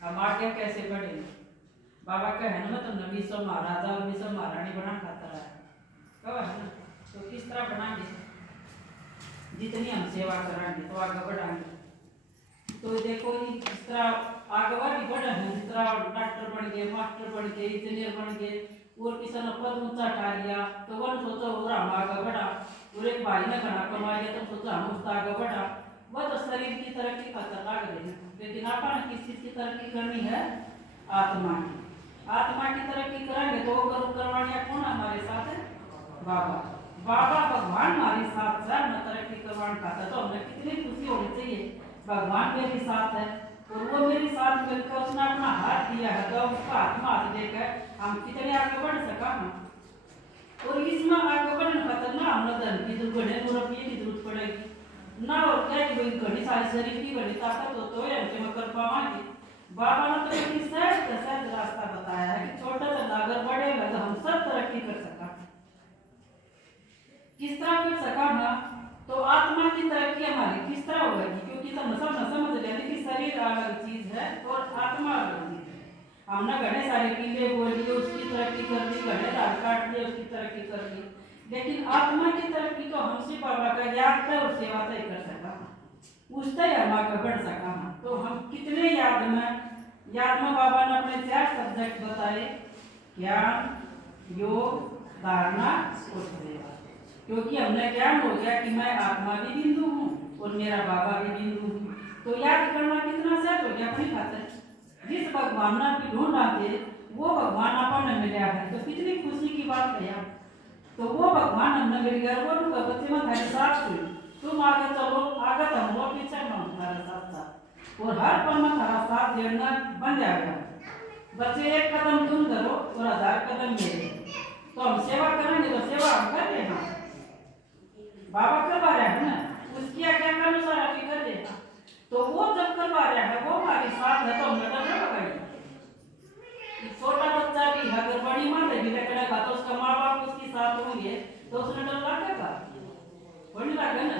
हम आगे कैसे बढ़ेंगे? बाबा कहे ना मतलब नबी सो महाराजा और सो महारानी बना खाता है कब है ना, तो किस तरह बनाएंगे? जितनी हम सेवा कराएंगे तो आगे बढ़ाएंगे। तो देखो इस तरह आगे बढ़े हैं, जिस तरह डॉक्टर बन गए, मास्टर बन गए, इंजीनियर बन गए और किसी ने पद ऊंचा उठा लिया तो वो सोचो और हम आगे बढ़ा, और एक भाई ने घना कमा लिया तो सोचो हम उसका आगे बढ़ा। वह तो शरीर की तरक्की खातर लाग रहे हैं, लेकिन आपने किस चीज की तरक्की करनी है? आत्मा की। आत्मा की तरक्की करेंगे तो वो करवानिया कौन हमारे साथ है? बाबा। बाबा भगवान हमारे साथ है न तरक्की करवाने खातर, तो हमें कितनी खुशी होनी चाहिए। भगवान मेरे साथ है और वो मेरे साथ मिलकर उसने अपना हाथ दिया है, तो उसका हाथ में हाथ देकर हम कितने आगे बढ़ सका हम। और इसमें आगे बढ़ने खातर ना हम धन की जरूरत है, रुपये की जरूरत पड़ेगी ना, और क्या कि भाई घनी सारी शरीर की घनी ताकत हो तो हम कर पावांगे। बाबा ने तो इतनी सहज रास्ता बताया है कि छोटा सा अगर बढ़ेगा तो हम सब तरक्की कर सका। किस तरह कर सका ना, तो आत्मा की तरक्की हमारी किस तरह होगी? क्योंकि सब समझ लेते कि शरीर अलग चीज है और आत्मा अलग चीज है। हमने घने सारे किले बोल दिए उसकी तरक्की कर दी, घने दाल काट दिए उसकी तरक्की कर दी, लेकिन आत्मा की तरक्की तो हमसे बाबा का याद है और सेवा तय कर सका, उससे हम आगे बढ़ सका। तो हम कितने याद में बाबा ने अपने 4 सब्जेक्ट बताए, ज्ञान, योग, धारणा और सेवा। क्योंकि हमने ज्ञान हो गया कि मैं आत्मा भी बिंदु हूँ और मेरा बाबा भी बिंदु हूँ, तो याद करना कितना सहज हो गया अपनी खातर। जिस भगवान ने भी ढूंढा थे वो भगवान अपन ने मिला है, तो कितनी खुशी की बात है यार। तो वो भगवान हमने मिल गया, वो बच्चे में थारे साथ हुई, तुम आगे चलो, आगे हम लोग पीछे में हमारे साथ साथ, और हर पल में थारा साथ देना बन जाएगा। बच्चे एक कदम तुम धरो और 1000 कदम मेरे, तो हम सेवा करेंगे तो सेवा हम कर रहे हैं, बाबा करवा रहा है ना, उसकी आज्ञा के अनुसार आप कर रहे हैं। तो वो जब करवा रहा है वो हमारे साथ है, तो हम डर ना लगाएंगे। छोटा बच्चा भी अगर बड़ी माँ भी लकड़ेगा तो उसका माँ बाप उसके साथ होंगे तो उसने डर लगेगा, बड़ी लगे ना।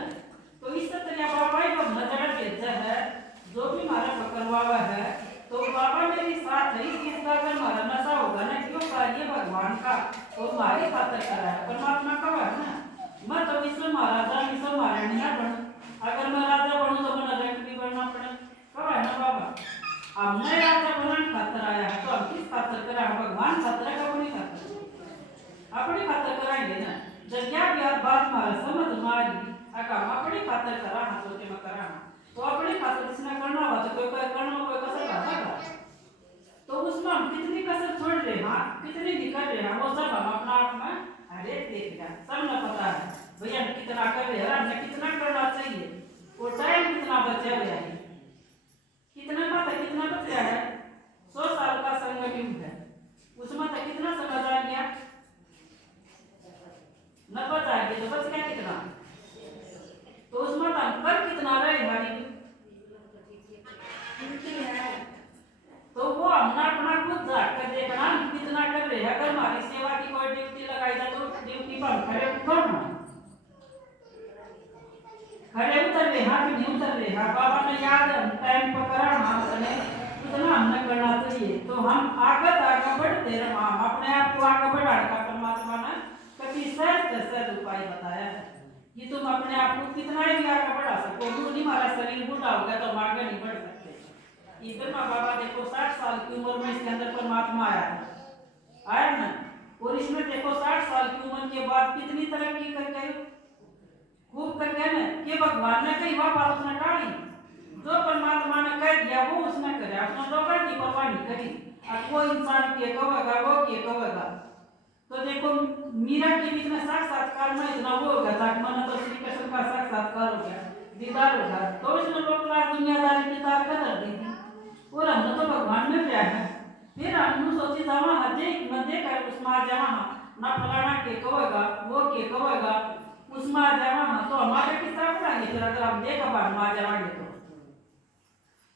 तो इस तरह बाबा ही जब नजर भेजा है जो भी हमारा पकड़वा है, तो बाबा मेरे साथ है, इस चीज का अगर हमारा नशा होगा ना क्यों कार्य भगवान का, तो हमारी खातर करा है, परमात्मा का है ना। मैं तो विश्व महाराजा विश्व महारानी ना बनूं, अगर मैं राजा बनूं तो मैं रंग भी बनना पड़े, कब है ना बाबा। हमने राजा बनाने खातर आया है, तो हम किस खातर करा? भगवान खातर का अपनी खातर कराएंगे ना। जब क्या भी बात हमारा समझ मारी अगर हम अपनी खातर करा तो के मैं करा, तो अपनी खातर इसने करना हो तो कोई करना कोई कसर रहा, तो उसमें हम कितनी कसर छोड़ रहे हैं, कितनी निकल रहे हैं, वो सब हम अपना आप में अरे देख लिया, सब न पता है भैया कितना कर रहे हैं, हमने कितना करना चाहिए, और टाइम कितना बचा हुआ है, कितना पता कितना बचा है। 100 साल का संगम युग है, उसमें तो कितना समझ आ गया, न बचा गया तो बच गया कितना, तो उसमें तो हम कर कितना रहे हमारी, तो वो हमने अपना खुद जाग कर देखना हम कितना कर रहे हैं। अगर हमारी सेवा की कोई ड्यूटी लगाई जाए तो ड्यूटी पर खड़े उतरना, खड़े उतर रहे हैं कि नहीं उतर रहे हैं, बाबा ने याद टाइम पर करा हमने उतना हमने करना चाहिए, तो हम आगे बढ़ते रहे, हम अपने आप को आगे बढ़ाने का परमात्मा ने कभी सहज उपाय बताया है कि तुम अपने आप को कितना ही आगे बढ़ा सको। नहीं हमारा शरीर बूढ़ा हो गया तो हम आगे नहीं बढ़ सकते। इधर माँ बाबा देखो 60 साल की उम्र में इसके अंदर परमात्मा आया ना, और इसमें देखो 60 साल की उम्र के बाद कितनी तरक्की कर गए, खूब कर गए ना, कि भगवान ने कई बात उसने टाली, जो परमात्मा ने कह दिया वो उसने करे, उसने लोगों की परवाह नहीं करी, अब वो इंसान के कहेगा वो के कहेगा। तो देखो मीरा के बीच में साक्षात्कार में इतना वो हो गया था, मन तो श्री कृष्ण का साक्षात्कार हो गया, दीदार हो गया, तो इसमें लोग क्लास दुनियादारी की तार कदर दी थी, और हमने तो भगवान में प्यार है। फिर हमने सोची जावा हजे मध्य कर उसमें आ जावा ना, फलाना के कहेगा वो के कहेगा उसमें आ जावा, तो हमारे किस तरह पढ़ाएंगे फिर अगर हम देखा बाहर में आ जाएंगे तो